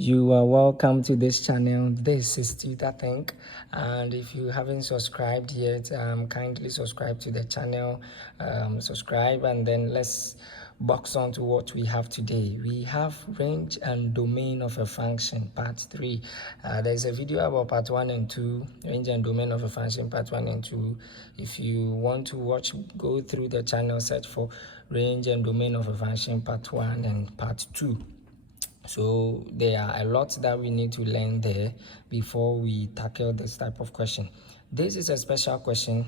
You are welcome to this channel. This is Twitter Think, and if you haven't subscribed yet, kindly subscribe to the channel. Subscribe, and then let's box on to what we have today. We have range and domain of a function, part 3. There's a video about part 1 and 2, range and domain of a function, part 1 and 2. If you want to watch, go through the channel, search for range and domain of a function, part 1 and part 2. So there are a lot that we need to learn there before we tackle this type of question. This is a special question.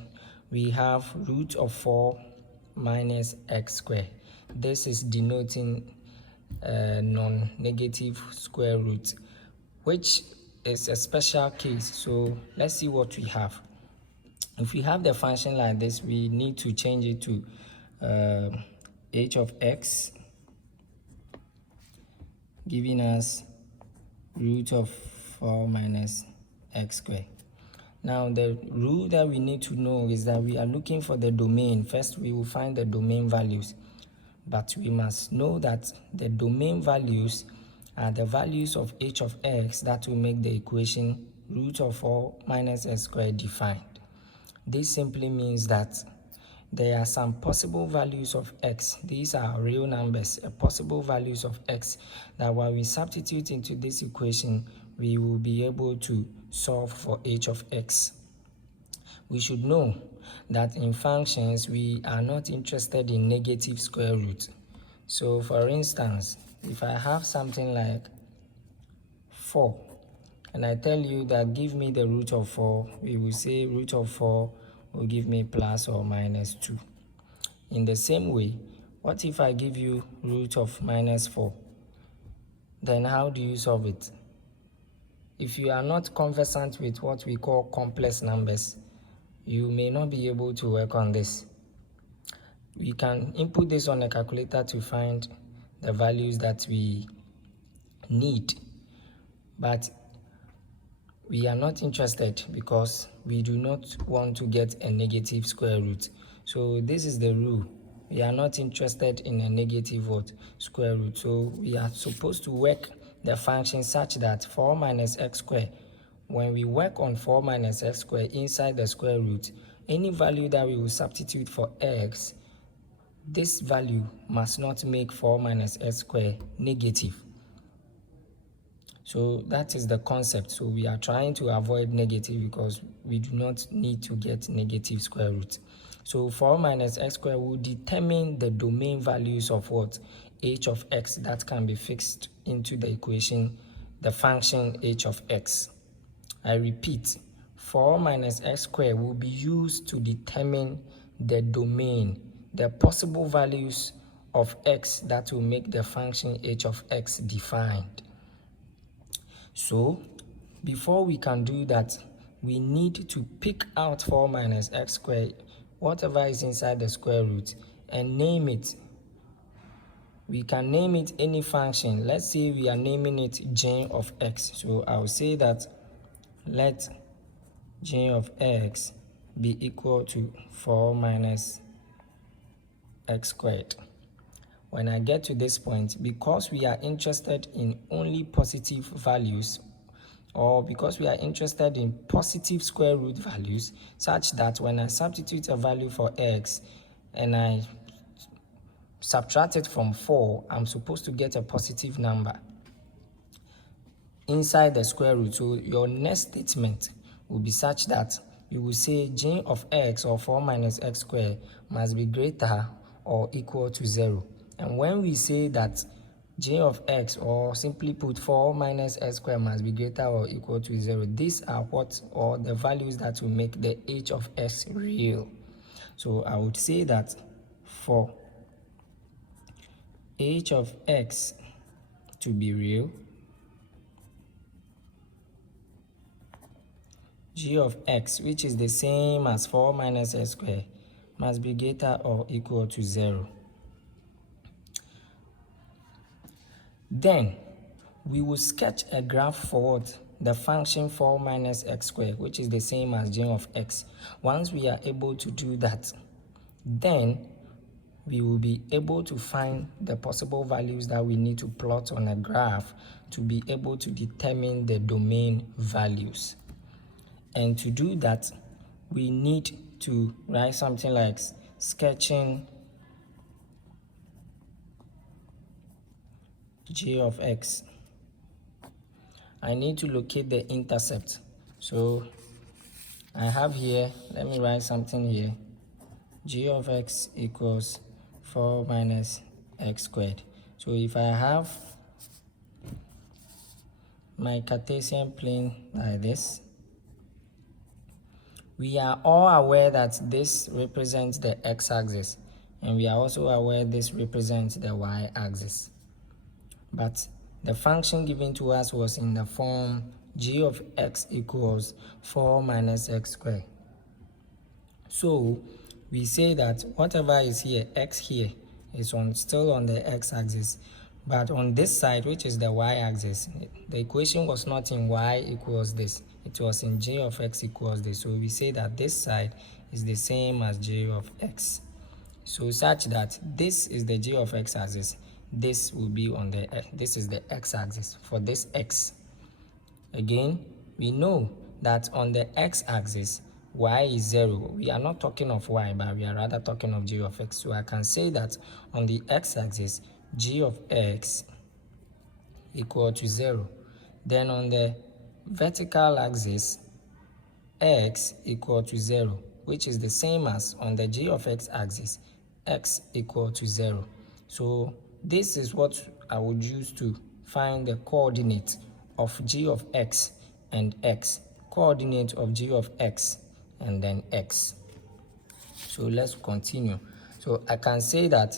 We have root of 4 minus x squared. This is denoting non-negative square root, which is a special case. So let's see what we have. If we have the function like this, we need to change it to h of x, giving us root of 4 minus x squared. Now the rule that we need to know is that we are looking for the domain. First we will find the domain values, but we must know that the domain values are the values of h of x that will make the equation root of 4 minus x squared defined. This simply means that there are some possible values of x. These are real numbers, possible values of x, that when we substitute into this equation, we will be able to solve for h of x. We should know that in functions, we are not interested in negative square root. So for instance, if I have something like 4, and I tell you that give me the root of 4, we will say root of 4 will give me plus or minus 2. In the same way, what if I give you root of minus 4? Then how do you solve it? If you are not conversant with what we call complex numbers, you may not be able to work on this. We can input this on a calculator to find the values that we need, but we are not interested because we do not want to get a negative square root. So this is the rule. We are not interested in a negative square root. So we are supposed to work the function such that 4 minus x squared, when we work on 4 minus x squared inside the square root, any value that we will substitute for x, this value must not make 4 minus x squared negative. So that is the concept. So we are trying to avoid negative because we do not need to get negative square root. So 4 minus x squared will determine the domain values of what? H of x that can be fixed into the equation, the function h of x. I repeat, 4 minus x squared will be used to determine the domain, the possible values of x that will make the function h of x defined. So before we can do that, we need to pick out 4 minus x squared, whatever is inside the square root, and name it. We can name it any function. Let's say we are naming it g of x. So I'll say that let g of x be equal to 4 minus x squared. When I get to this point, because we are interested in only positive values, or because we are interested in positive square root values, such that when I substitute a value for x and I subtract it from 4, I'm supposed to get a positive number inside the square root. So your next statement will be such that you will say g of x, or 4 minus x squared, must be greater or equal to 0. And when we say that g of x, or simply put 4 minus x squared, must be greater or equal to 0, these are the values that will make the h of x real. So I would say that for h of x to be real, g of x, which is the same as 4 minus x squared, must be greater or equal to 0. Then we will sketch a graph for the function 4 minus x squared, which is the same as g of x. Once we are able to do that, then we will be able to find the possible values that we need to plot on a graph to be able to determine the domain values. And to do that, we need to write something like sketching g of x. I need to locate the intercept. So I have here, let me write something here. G of x equals 4 minus x squared. So if I have my Cartesian plane like this, we are all aware that this represents the x-axis, and we are also aware this represents the y-axis. But the function given to us was in the form g of x equals 4 minus x squared. So we say that whatever is here, x here, is still on the x-axis. But on this side, which is the y-axis, the equation was not in y equals this. It was in g of x equals this. So we say that this side is the same as g of x. So such that this is the g of x axis. This will be on the this is the x-axis for this x. Again, we know that on the x-axis, y is 0. We are not talking of y, but we are rather talking of g of x. So I can say that on the x-axis, g of x equal to 0. Then on the vertical axis, x equal to 0, which is the same as on the g of x axis, x equal to 0. So this is what I would use to find the coordinate of g of x and x, coordinate of g of x and then x. So let's continue. So I can say that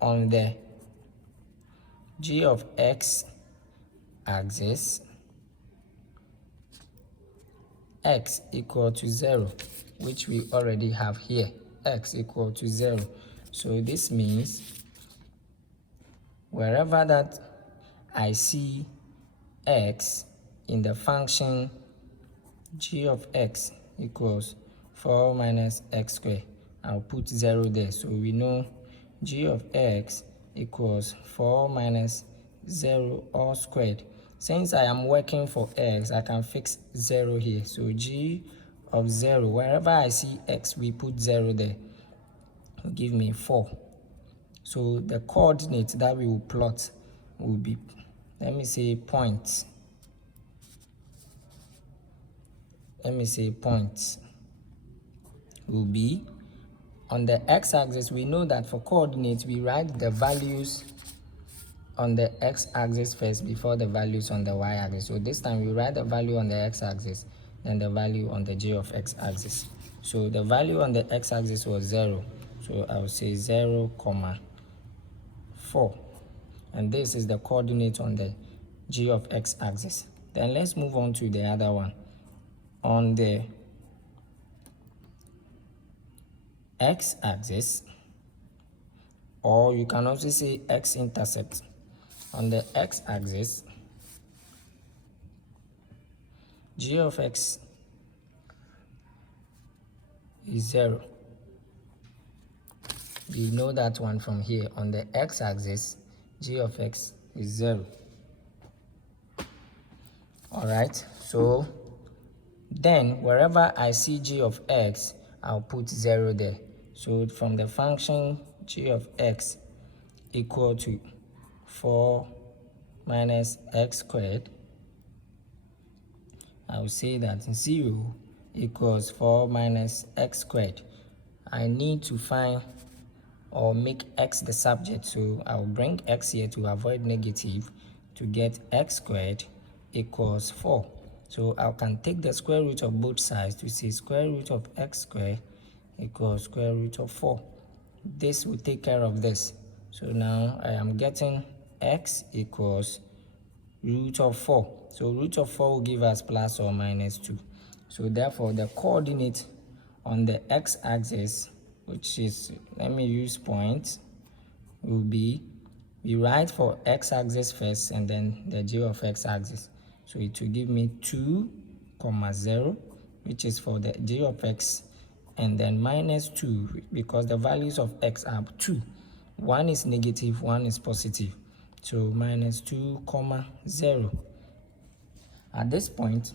on the g of x axis, x equal to 0, which we already have here, x equal to 0. So this means wherever that I see x in the function g of x equals 4 minus x squared, I'll put 0 there. So we know g of x equals 4 minus 0 all squared. Since I am working for x, I can fix 0 here. So g of 0, wherever I see x, we put 0 there. Will give me 4. So the coordinate that we will plot will be, let me say points. Will be on the x-axis. We know that for coordinates, we write the values on the x-axis first before the values on the y-axis. So this time we write the value on the x-axis, then the value on the g of x-axis. So the value on the x-axis was 0. So I will say 0, 4. And this is the coordinate on the g of x-axis. Then let's move on to the other one. On the x-axis, or you can also say x-intercept. On the x-axis, g of x is 0. We know that one from here. On the x-axis, g of x is 0. All right, so then wherever I see g of x, I'll put 0 there. So from the function g of x equal to 4 minus x squared, I will say that 0 equals 4 minus x squared. I need to find or make x the subject, so I'll bring x here to avoid negative to get x squared equals 4. So I can take the square root of both sides to say square root of x squared equals square root of 4. This will take care of this. So now I am getting x equals root of 4. So root of 4 will give us plus or minus 2. So therefore the coordinate on the x-axis, which is, let me use points, will be, we write for x-axis first and then the g of x-axis. So it will give me 2, 0, which is for the g of x and then minus 2, because the values of x are 2. One is negative, one is positive. So minus 2, 0. At this point,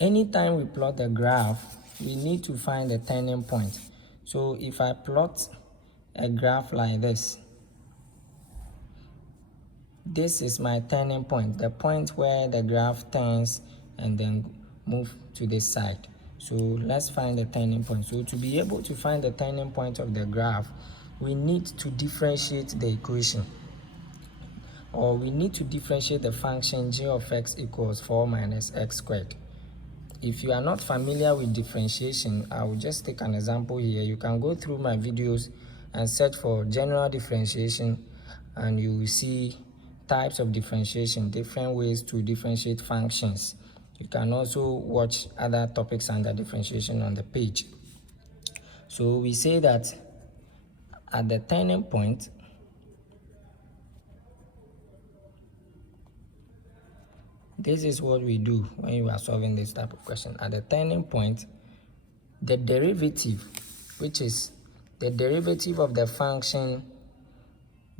anytime we plot the graph, we need to find the turning point. So if I plot a graph like this, this is my turning point, the point where the graph turns and then move to this side. So let's find the turning point. So to be able to find the turning point of the graph, we need to differentiate the equation, or we need to differentiate the function g of x equals 4 minus x squared. If you are not familiar with differentiation, I will just take an example here. You can go through my videos and search for general differentiation, and you will see types of differentiation, different ways to differentiate functions. You can also watch other topics under differentiation on the page. So we say that at the turning point, this is what we do when you are solving this type of question. At the turning point, the derivative, which is the derivative of the function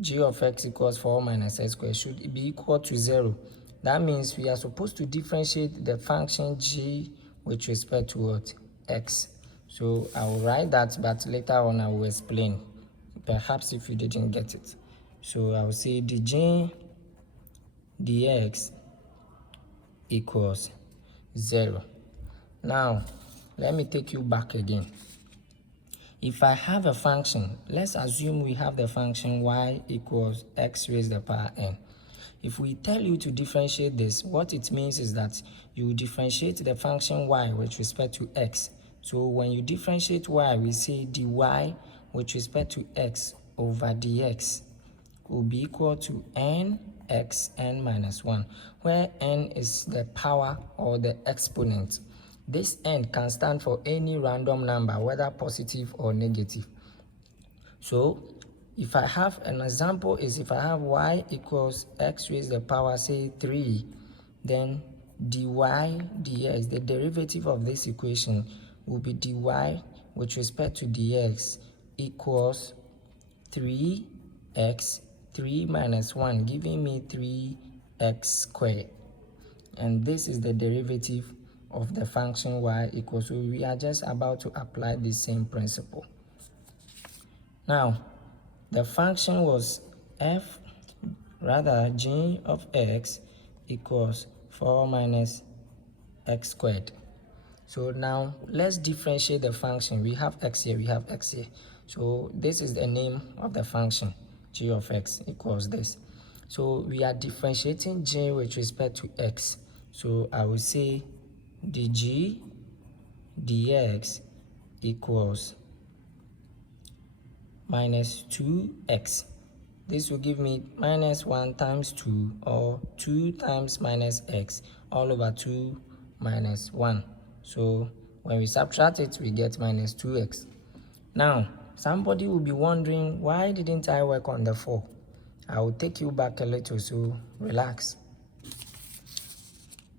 g of x equals 4 minus x squared, should be equal to 0. That means we are supposed to differentiate the function g with respect to what? X. So I will write that, but later on I will explain, perhaps if you didn't get it. So I will say dg dx equals 0. Now, let me take you back again. If I have a function, let's assume we have the function y equals x raised to the power n. If we tell you to differentiate this, what it means is that you differentiate the function y with respect to x. So when you differentiate y, we say dy with respect to x over dx will be equal to n minus 1, where n is the power or the exponent. This n can stand for any random number, whether positive or negative. So if I have an example, is if I have y equals x raised to the power, say 3, then dy dx, the derivative of this equation will be dy with respect to dx equals 3x, 3 minus 1, giving me 3x squared. And this is the derivative of the function y equals, so we are just about to apply the same principle. Now, the function was g of x equals 4 minus x squared. So now let's differentiate the function. We have x here, we have x here. So this is the name of the function, g of x equals this. So we are differentiating g with respect to x. So I will say dg dx equals minus 2x. This will give me minus 1 times 2, or 2 times minus x, all over 2 minus 1. So when we subtract it, we get minus 2x. Now, somebody will be wondering, why didn't I work on the 4? I will take you back a little, so relax.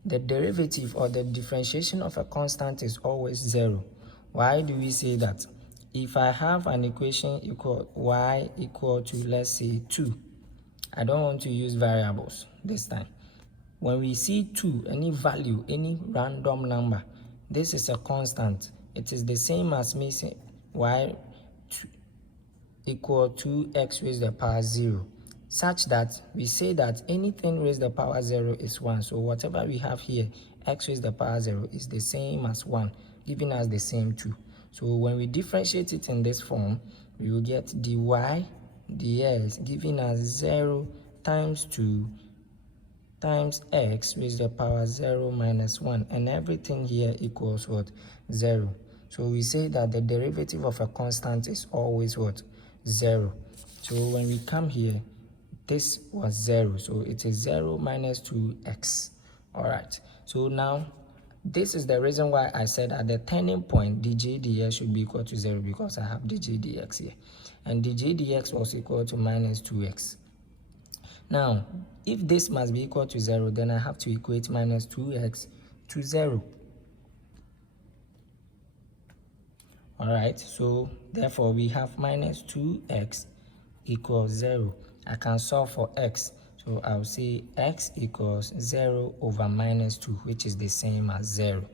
The derivative or the differentiation of a constant is always 0. Why do we say that? If I have an equation equal y equal to, let's say, 2, I don't want to use variables this time. When we see 2, any value, any random number, this is a constant. It is the same as me saying y equal to x raised to the power 0, such that we say that anything raised to the power 0 is 1. So whatever we have here, x raised to the power 0, is the same as 1, giving us the same 2. So when we differentiate it in this form, we will get dy dx, giving us 0 times 2 times x raised to the power 0 minus 1, and everything here equals what? 0. So we say that the derivative of a constant is always what? 0. So when we come here, this was 0, so it is 0 minus 2x. All right, so now this is the reason why I said at the turning point, dg dx should be equal to 0, because I have dg dx here, and dg dx was equal to minus 2x. Now, if this must be equal to 0, then I have to equate minus 2x to 0. All right, so therefore we have minus 2x equals 0. I can solve for x, so I'll say x equals 0 over minus 2, which is the same as 0.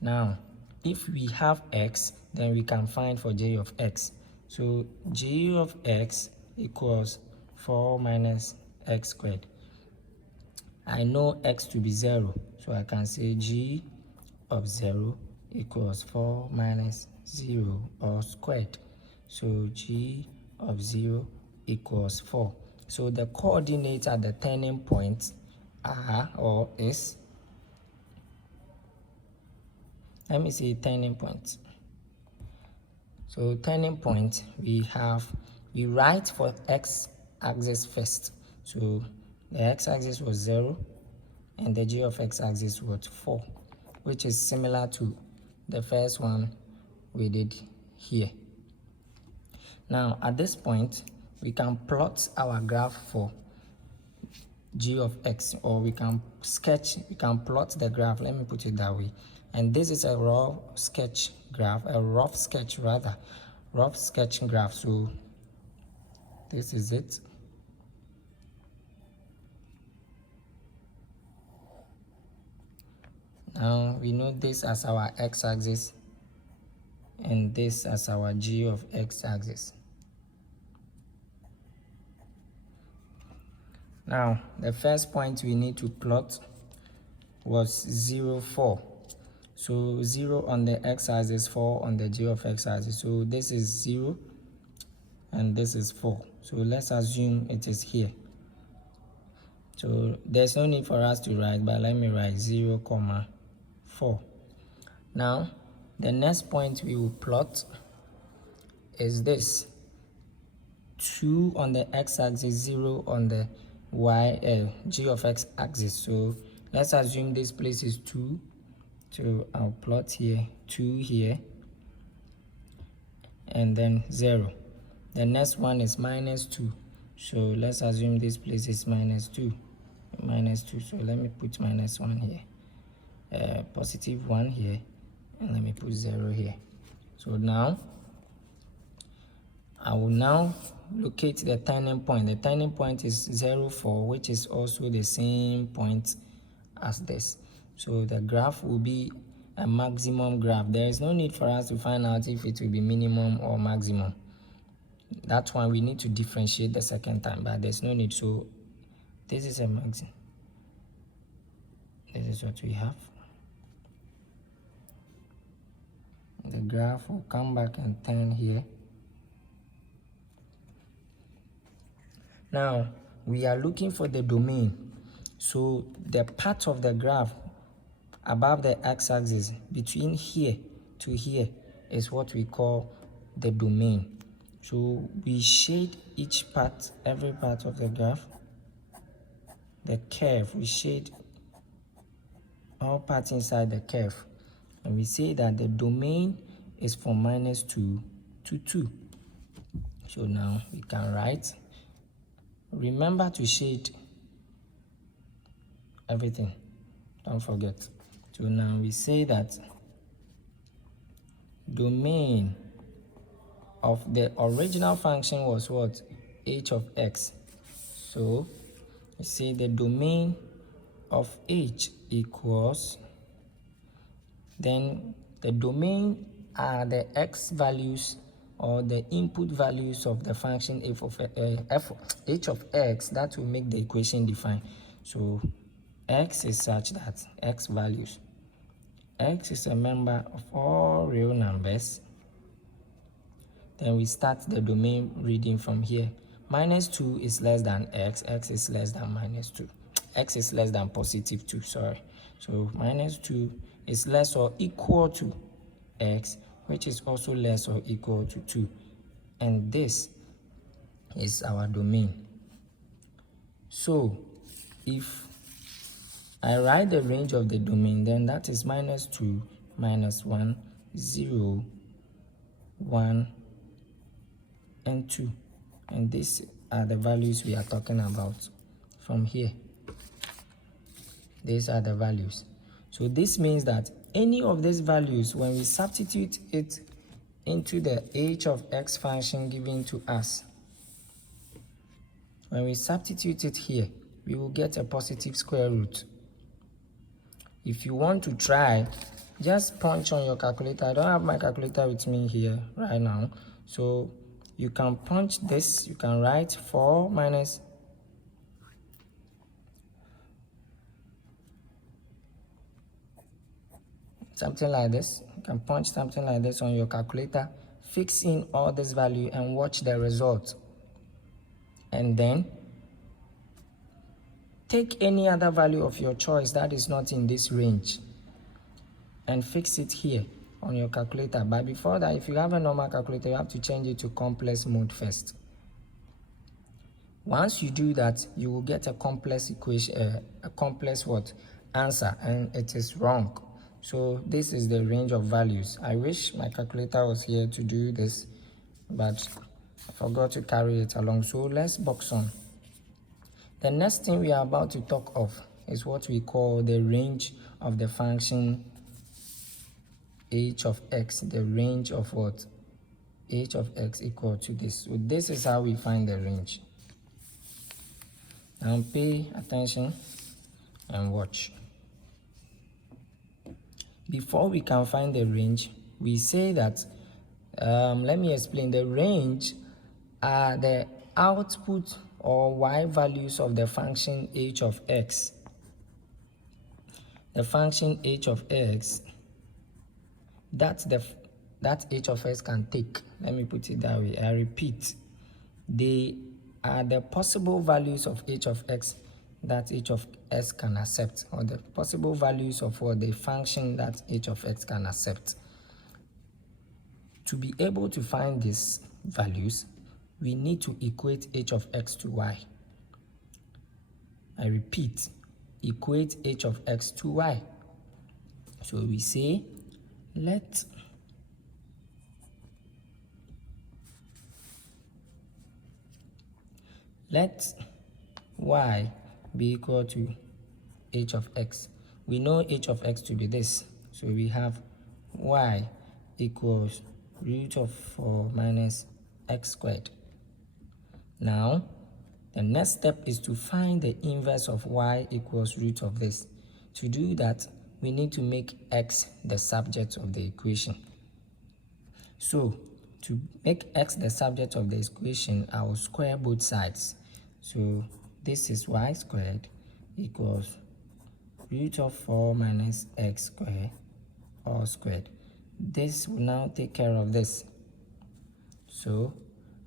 Now, if we have x, then we can find for j of x. So j of x equals 4 minus x squared. I know x to be 0, so I can say g of 0 equals 4 minus 0 or squared. So g of 0 equals 4. So the coordinates at the turning point are or is, let me see turning point. So turning point, we write for x-axis first. So the x-axis was 0 and the g of x-axis was 4, which is similar to the first one we did here. Now at this point, we can plot our graph for g of x, or we can plot the graph, let me put it that way. And this is a rough sketch graph, rough sketch graph. So this is it. Now we know this as our x-axis and this as our g of x-axis. Now the first point we need to plot was 0, 4. So 0 on the x-axis, 4 on the g of x-axis. So this is 0 and this is 4. So let's assume it is here. So there's no need for us to write, but let me write 0, 4. Now the next point we will plot is this: 2 on the x-axis, 0 on the g of x-axis. So let's assume this place is 2. So I'll plot here 2 here and then 0. The next one is minus 2. So let's assume this place is minus 2. So let me put minus 1 here, positive 1 here, and let me put 0 here. So now I will now locate the turning point. The turning point is 0, 4, which is also the same point as this. So the graph will be a maximum graph. There is no need for us to find out if it will be minimum or maximum. That one we need to differentiate the second time, but there's no need. So this is a maximum. This is what we have. The graph will come back and turn here. Now we are looking for the domain. So the part of the graph above the x-axis between here to here is what we call the domain. So we shade each part, every part of the graph. The curve, we shade all parts inside the curve. And we say that the domain is from minus 2 to 2. So now we can write. Remember to shade everything. Don't forget. So now we say that domain of the original function was what? H of x. So we say the domain of h equals, then the domain are the x values or the input values of the function h of x that will make the equation define. So x is such that x values. X is a member of all real numbers. Then we start the domain reading from here. Minus 2 is less than x. X is less than minus 2. X is less than positive 2, sorry. So minus 2 is less or equal to x, which is also less or equal to 2. And this is our domain. So if I write the range of the domain, then that is minus 2, minus 1, 0, 1, and 2. And these are the values we are talking about from here. These are the values. So this means that any of these values, when we substitute it into the h of x function given to us. When we substitute it here, we will get a positive square root. If you want to try, just punch on your calculator. I don't have my calculator with me here right now, so you can punch this. You can write 4 minus something like this. You can punch something like this on your calculator, fix in all this value and watch the result. And then take any other value of your choice that is not in this range and fix it here on your calculator. But before that, if you have a normal calculator, you have to change it to complex mode first. Once you do that, you will get a complex equation, a complex answer, and it is wrong. So this is the range of values. I wish my calculator was here to do this, but I forgot to carry it along. So let's box on. The next thing we are about to talk of is what we call the range of the function h of x. The range of what? H of x equal to this. So this is how we find the range. Now pay attention and watch. Before we can find the range, we say that, let me explain. The range are the output or y values of the function h of x. The function h of x that h of x can take. Let me put it that way. I repeat, they are the possible values of h of x that h of x can accept, or the possible values of what the function that h of x can accept. To be able to find these values, we need to equate h of x to y. I repeat, equate h of x to y. So we say, let y be equal to h of x. We know h of x to be this. So we have y equals root of 4 minus x squared. Now, the next step is to find the inverse of y equals root of this. To do that, we need to make x the subject of the equation. So, to make x the subject of the equation, I will square both sides. So, this is y squared equals root of 4 minus x squared all squared. This will now take care of this. So,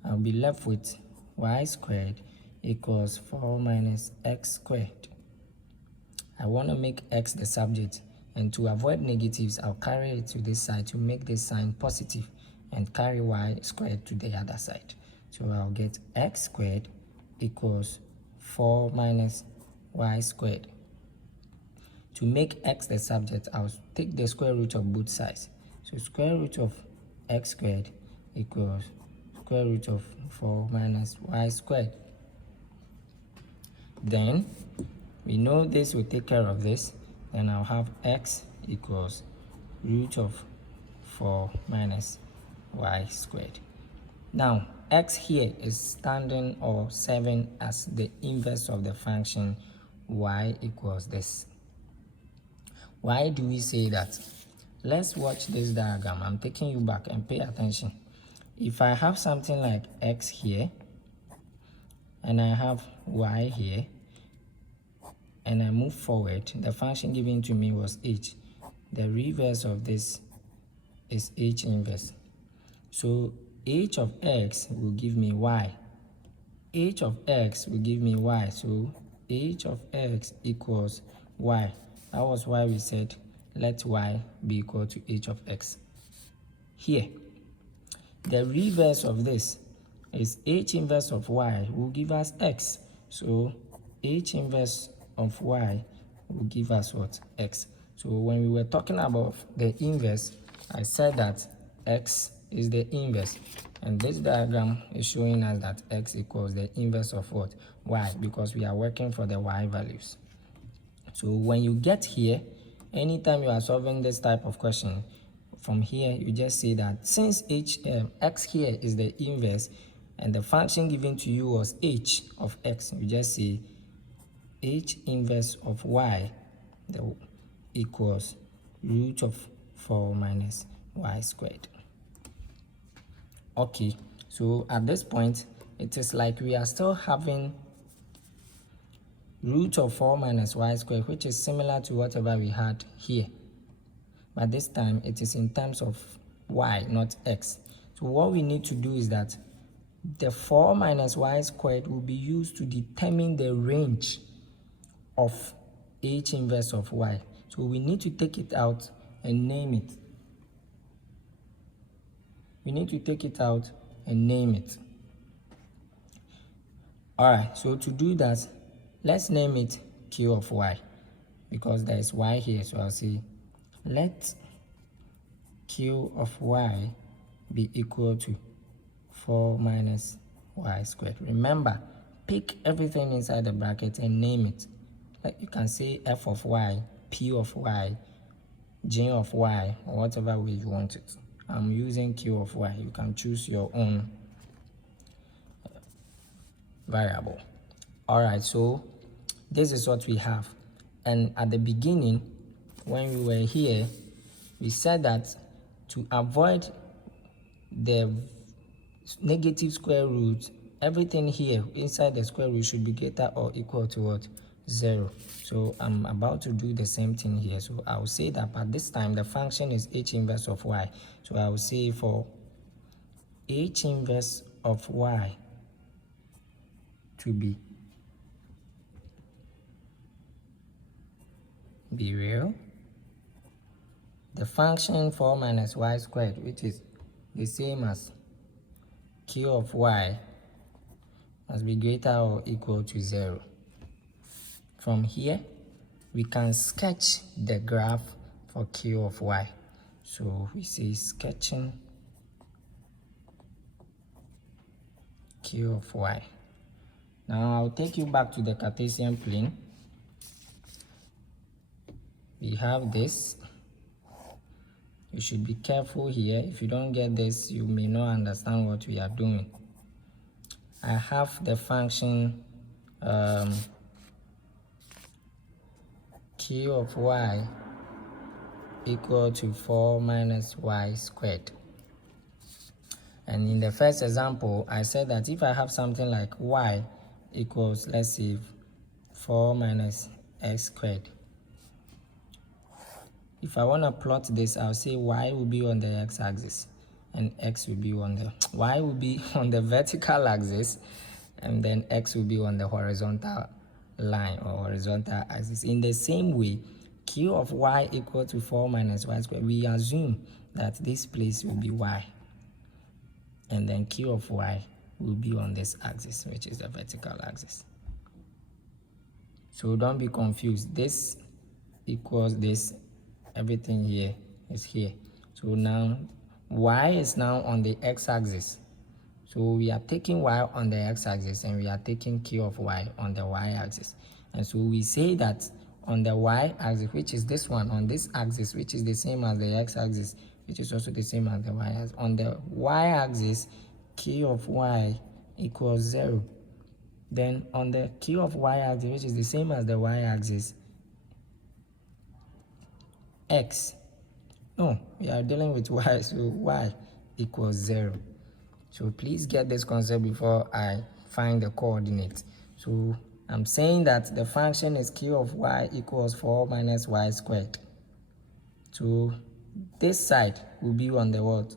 I'll be left with y squared equals 4 minus x squared. I want to make x the subject, and to avoid negatives, I'll carry it to this side to make this sign positive and carry y squared to the other side. So I'll get x squared equals 4 minus y squared. To make x the subject, I'll take the square root of both sides. So square root of x squared equals square root of 4 minus y squared. Then we know this will take care of this. Then I'll have x equals root of 4 minus y squared. Now, x here is standing or serving as the inverse of the function y equals this. Why do we say that? Let's watch this diagram. I'm taking you back and pay attention. If I have something like x here, and I have y here, and I move forward, the function given to me was h. The reverse of this is h inverse. So h of x will give me y. H of x will give me y. So h of x equals y. That was why we said let y be equal to h of x. Here, the reverse of this is h inverse of y will give us x. So h inverse of y will give us what? X. So when we were talking about the inverse, I said that x is the inverse. And this diagram is showing us that x equals the inverse of what? Y, because we are working for the y values. So when you get here, anytime you are solving this type of question, from here, you just say that since x here is the inverse and the function given to you was h of x, you just say h inverse of y equals root of 4 minus y squared. Okay, so at this point, it is like we are still having root of 4 minus y squared, which is similar to whatever we had here. But this time, it is in terms of y, not x. So what we need to do is that the 4 minus y squared will be used to determine the range of h inverse of y. So we need to take it out and name it. We need to take it out and name it. Alright, so to do that, let's name it q of y, because there is y here. So I'll say let q of y be equal to 4 minus y squared. Remember, pick everything inside the bracket and name it. Like you can say f of y, p of y, g of y, or whatever way you want it. I'm using q of y. You can choose your own variable. Alright, so this is what we have. And at the beginning, when we were here, we said that to avoid the negative square root, everything here inside the square root should be greater or equal to what? 0. So I'm about to do the same thing here. So I'll say that at this time the function is h inverse of y. So I will say for h inverse of y to be real, the function 4 minus y squared, which is the same as q of y, must be greater or equal to 0. From here, we can sketch the graph for q of y. So we say sketching q of y. Now I'll take you back to the Cartesian plane. We have this. You should be careful here. If you don't get this, you may not understand what we are doing. I have the function q of y equal to 4 minus y squared. And in the first example, I said that if I have something like y equals, let's say, 4 minus x squared. If I want to plot this, I'll say y will be on the x-axis and x will be on the y will be on the vertical axis, and then x will be on the horizontal line or horizontal axis. In the same way, q of y equal to 4 minus y squared, we assume that this place will be y, and then q of y will be on this axis, which is the vertical axis. So don't be confused. This equals this. Everything here is here. So now y is now on the x-axis. So we are taking y on the x-axis and we are taking q of y on the y-axis. And so we say that on the y-axis, which is this one, on this axis, which is the same as the x-axis, which is also the same as the y-axis. On the y-axis, q of y equals 0. Then on the q of y-axis, which is the same as the y-axis, we are dealing with y, so y equals 0. So please get this concept before I find the coordinates. So I'm saying that the function is q of y equals 4 minus y squared. So this side will be on the what?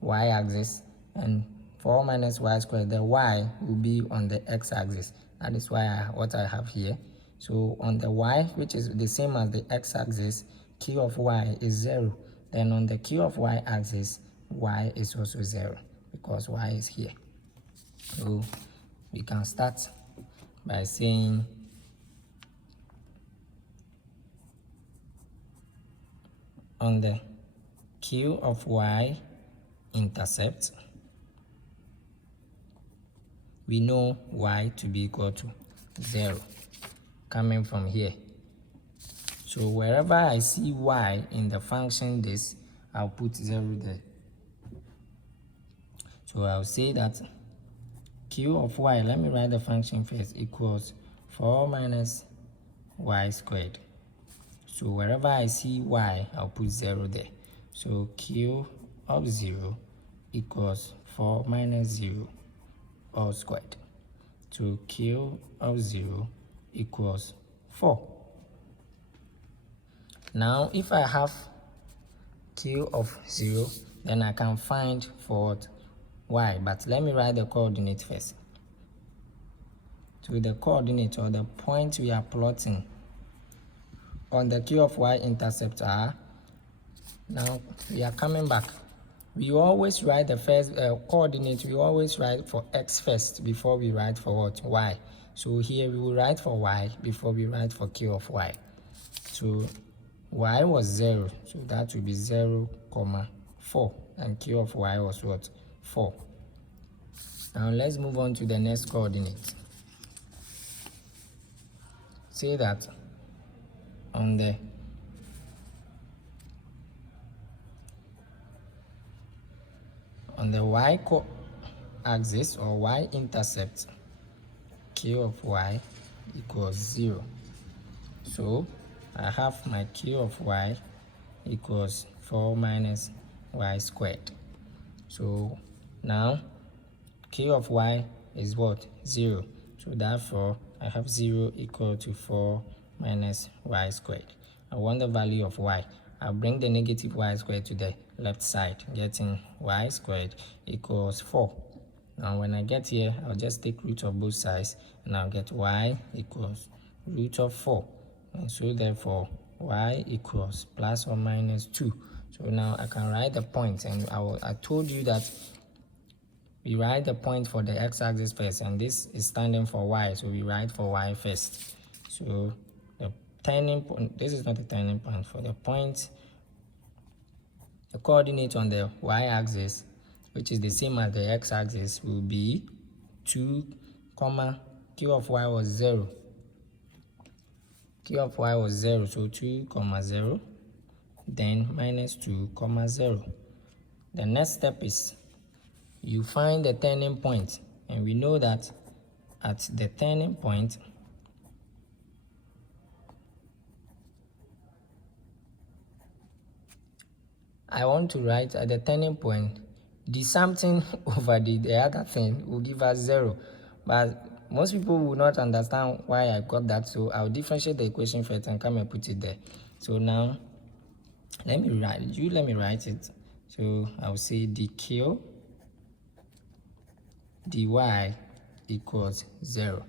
Y-axis, and 4 minus y squared, the y will be on the x-axis. That is why what I have here. So on the y, which is the same as the x-axis, q of y is 0. Then on the q of y axis, y is also 0 because y is here. So we can start by saying on the q of y intercept, we know y to be equal to 0 coming from here. So wherever I see y in the function this, I'll put 0 there. So I'll say that q of y, let me write the function first, equals 4 minus y squared. So wherever I see y, I'll put 0 there. So q of 0 equals 4 minus 0 all squared. So q of 0 equals 4. Now if I have q of 0, then I can find for what? Y. But let me write the coordinate first. So the coordinate, or the point we are plotting on the q of y intercept are, now we are coming back. We always write the first coordinate, we always write for x first before we write for what? Y. So here we will write for y before we write for q of y. So y was 0, so that will be 0, 4, and q of y was what? 4. Now let's move on to the next coordinate. Say that on the y axis or y intercept, q of y equals 0. So I have my q of y equals 4 minus y squared. So now q of y is what? 0. So therefore I have 0 equal to 4 minus y squared. I want the value of y. I'll bring the negative y squared to the left side, getting y squared equals 4. Now when I get here, I'll just take root of both sides, and I'll get y equals root of 4. And so therefore y equals plus or minus 2. So now I can write the point, and I told you that we write the point for the x-axis first, and this is standing for y, so we write for y first. So the turning point, this is not a turning point, for the point, the coordinate on the y-axis, which is the same as the x-axis, will be 2, q of y was 0. Q of y was 0, so 2, 0, then minus 2, 0. The next step is you find the turning point, and we know that at the turning point, I want to write at the turning point, the something over the other thing will give us 0. But most people will not understand why I got that, so I'll differentiate the equation first and come and put it there. So now, let me write it. So I'll say dq dy equals 0.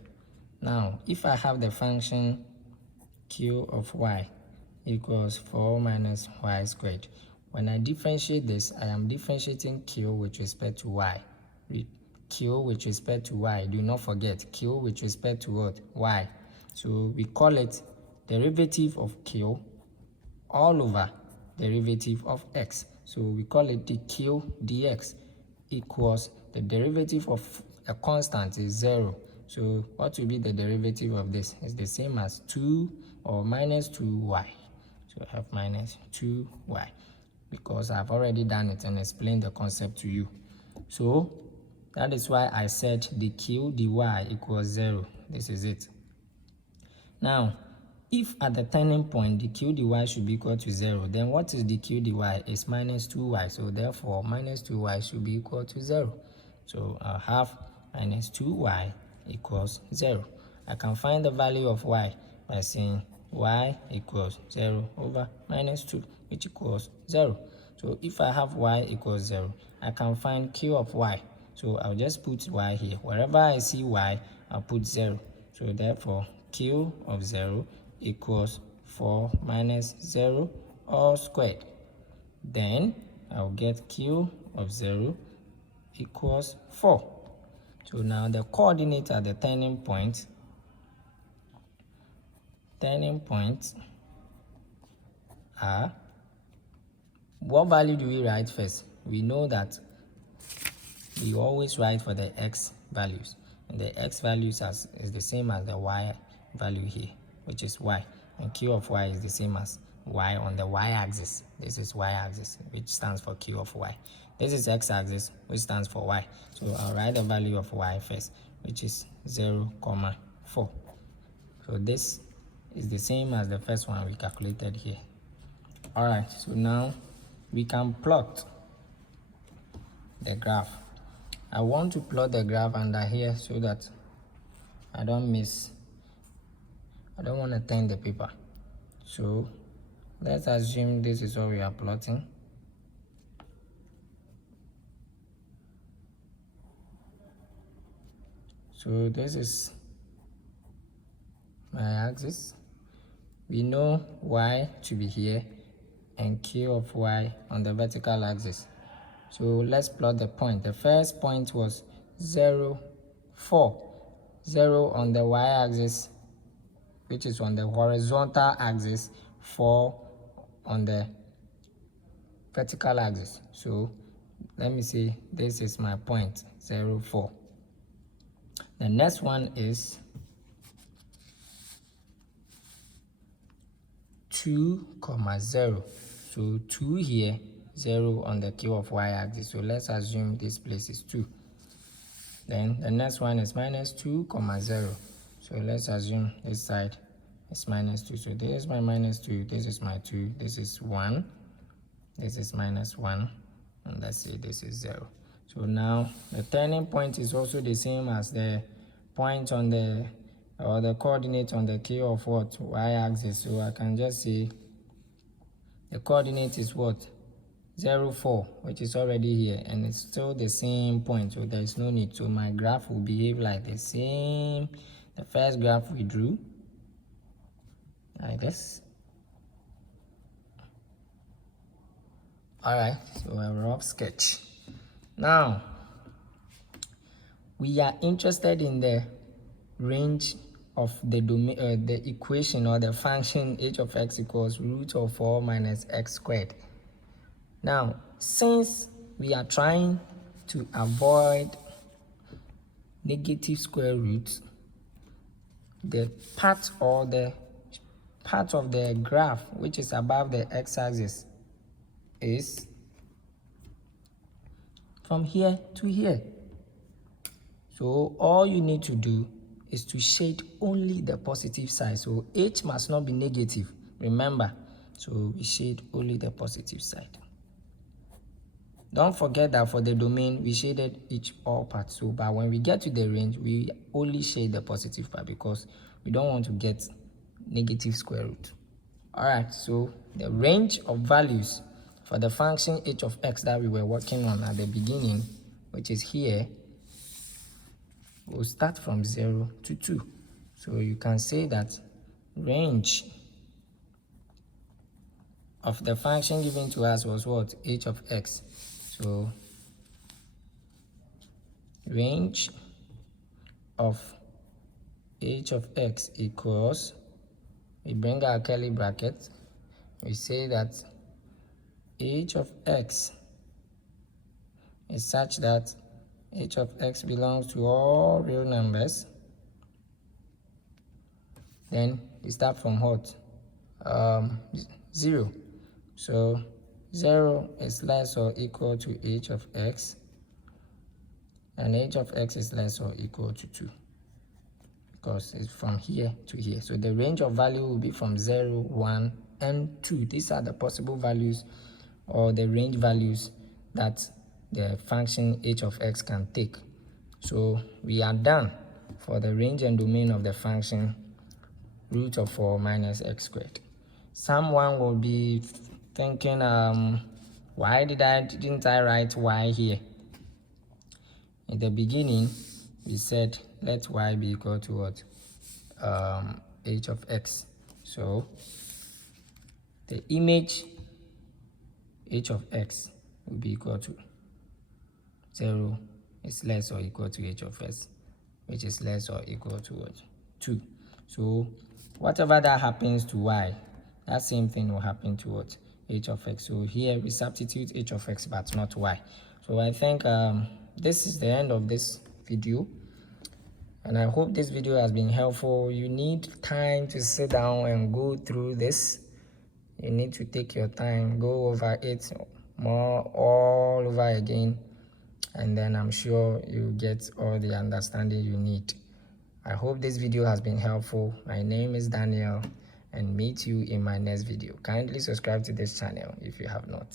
Now, if I have the function q of y equals 4 minus y squared, when I differentiate this, I am differentiating q with respect to y. Q with respect to y, do not forget, q with respect to what? Y. So we call it derivative of q all over derivative of x. So we call it dq dx equals the derivative of a constant is 0. So what will be the derivative of this? It's the same as 2 or minus 2y. So I have minus 2y because I've already done it and explained the concept to you. So that is why I said dq dy equals 0. This is it. Now, if at the turning point dq dy should be equal to 0, then what is dq dy? Is minus 2y. So therefore, minus 2y should be equal to 0. So I'll have minus 2y equals 0. I can find the value of y by saying y equals 0 over minus 2, which equals 0. So if I have y equals 0, I can find q of y. So I'll just put y here. Wherever I see y, I'll put 0. So therefore, q of 0 equals 4 minus 0 all squared. Then I'll get q of 0 equals 4. So now the coordinate at the turning point are, what value do we write first? We know that we always write for the x values, and the x values is the same as the y value here, which is y, and q of y is the same as y on the y-axis. This is y-axis, which stands for q of y. This is x-axis, which stands for y. So I'll write the value of y first, which is 0, 4. So this is the same as the first one we calculated here. All right, so now we can plot the graph. I want to plot the graph under here so that I don't want to turn the paper. So let's assume this is what we are plotting. So this is my axis. We know y to be here and q of y on the vertical axis. So let's plot the point. The first point was 0, 4. 0 on the y-axis, which is on the horizontal axis, 4 on the vertical axis. So let me see, this is my point, 0, 4. The next one is 2, 0. So 2 here, 0 on the q of y-axis. So let's assume this place is 2. Then the next one is minus 2, 0. So let's assume this side is minus 2. So this is my minus 2, this is my 2, this is 1, this is minus 1, and let's say this is 0. So now the turning point is also the same as the point on the, or the coordinate on the q of what? Y-axis. So I can just say the coordinate is what? 0, 4, which is already here, and it's still the same point, so there is no need. So my graph will behave like the same, the first graph we drew, like this. All right, so a rough sketch. Now, we are interested in the range of the domain, the equation or the function h of x equals root of 4 minus x squared. Now, since we are trying to avoid negative square roots, the part or the part of the graph which is above the x-axis is from here to here. So all you need to do is to shade only the positive side. So h must not be negative, remember. So we shade only the positive side. Don't forget that for the domain, we shaded all parts. So, but when we get to the range, we only shade the positive part because we don't want to get negative square root. All right, so the range of values for the function h of x that we were working on at the beginning, which is here, will start from 0 to 2. So you can say that range of the function given to us was what? H of x. So range of h of x equals, we bring our curly bracket, we say that h of x is such that h of x belongs to all real numbers. Then we start from what? 0. So 0 is less or equal to h of x, and h of x is less or equal to 2, because it's from here to here. So the range of value will be from 0, 1, and 2. These are the possible values or the range values that the function h of x can take. So we are done for the range and domain of the function root of 4 minus x squared. Someone will be thinking, why didn't I write y here? In the beginning, we said let y be equal to what? H of x. So the image h of x will be equal to 0 is less or equal to h of x, which is less or equal to what? 2. So whatever that happens to y, that same thing will happen to what? H of x. So here we substitute h of x but not y. So I think this is the end of this video, and I hope this video has been helpful. You need time to sit down and go through this You need to take your time, go over it more all over again, and then I'm sure you get all the understanding you need. I hope this video has been helpful. My name is Daniel, and meet you in my next video. Kindly subscribe to this channel if you have not.